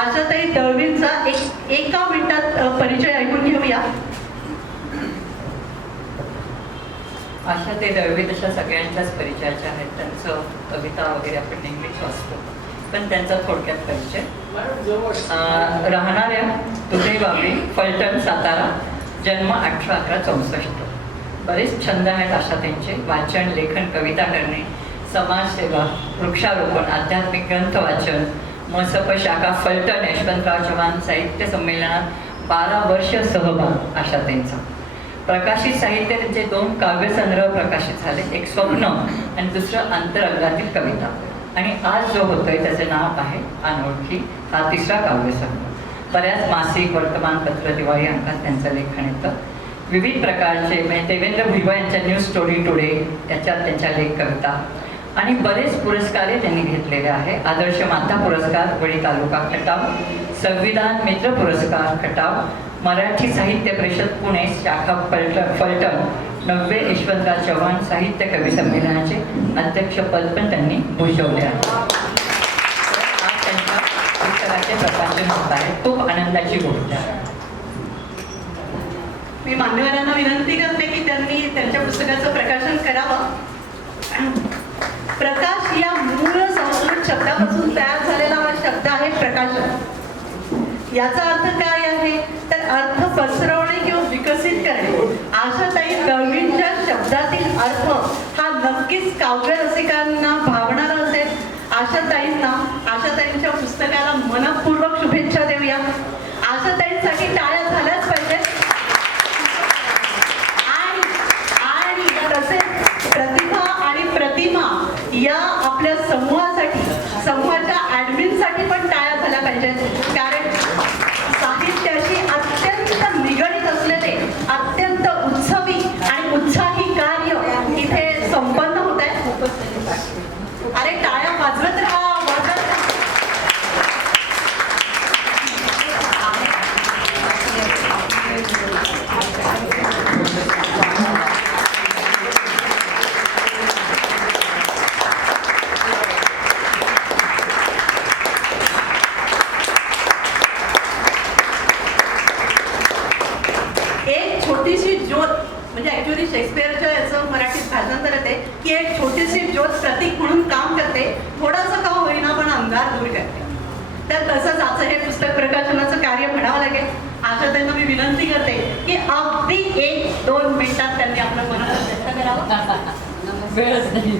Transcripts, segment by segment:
आशाताई दळवींचा एक एका मिनिटात परिचय ऐकून घेऊया. आशा ते दळवी तशा सगळ्यांच्याच परिचयाच्या आहेत. त्यांचं कविता वगैरे आपण नेहमीच वाचतो. पण त्यांचा थोडक्यात परिचय. राहणाऱ्या तुझे बाबी फलटण सातारा जन्म अठरा अकरा चौसष्ट. बरेच छंद आहेत आशा त्यांचे. वाचन लेखन कविता करणे समाजसेवा वृक्षारोपण आध्यात्मिक ग्रंथ वाचन मसप शाखा फलटण यशवंतराव चव्हाण साहित्य संमेलनात बारा वर्ष सहभाग अशा त्यांचा. प्रकाशित साहित्य त्यांचे दोन काव्यसंग्रह प्रकाशित झाले. एक स्वप्न आणि दुसरं अंतरंगातील कविता. आणि आज जो होतोय त्याचे नाव आहे अनोळखी हा तिसरा काव्यसंग्रह. बऱ्याच मासिक वर्तमानपत्र दिवाळी अंकात त्यांचं लेखन येतं. विविध प्रकारचे म्हणजे देवेंद्र भुजबळ यांच्या न्यूज स्टोरी टुडे त्याच्यात त्यांच्या लेख कविता आणि बरेच पुरस्कारही त्यांनी घेतलेले आहे. आदर्श माता पुरस्कार वडी तालुका खटाव. संविधान मित्र पुरस्कार खटाव. मराठी साहित्य परिषद पुणे शाखा फलटण फलटण नव्वे यशवंतराव चव्हाण साहित्य कवी संमेलनाचे अध्यक्षपद पण त्यांनी भूषवले आहे. त्यांच्या प्रकाशन होत आहे. खूप आनंदाची गोष्ट आहे. मी मान्यवरांना विनंती करते की त्यांनी त्यांच्या पुस्तकाचं प्रकाशन करावं. प्रकाश या मूळ संस्कृत शब्दापासून तयार झालेला हा शब्द आहे प्रकाशन याचा अर्थ काय आहे? तर अर्थ पसरवणे किंवा विकसित करणे. आशाताई दळवींच्या शब्दातील अर्थ हा नक्कीच काव्य रसिकांना भावणार असेल. आशाताईंना आशाताईंच्या पुस्तकाला मनपूर्वक छोटीशी ज्योत म्हणजे ऍक्च्युली शेक्सपिअरच्या याचं मराठीत भाषांतर येते की एक छोटीशी ज्योत प्रतीक म्हणून काम करते थोडासा का होईना पण अंधार दूर करते. तर तसंच आजचं हे पुस्तक प्रकाशनाचं कार्य म्हणावं लागेल. आशा त्यांना मी विनंती करते की अगदी एक दोन मिनिटात त्यांनी आपलं मनात व्यक्त करावं. वेळच नाही.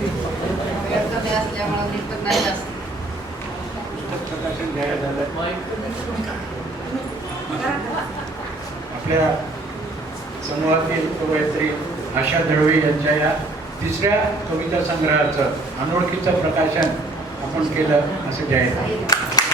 कमी असल्यामुळे मी पण नाही जास्त प्रकाशन जाहीर झालं आपल्या समूहातील कवयित्री आशा दळवी यांच्या या तिसऱ्या कविता संग्रहाचं अनोळखीचं प्रकाशन आपण केलं असं जाहीर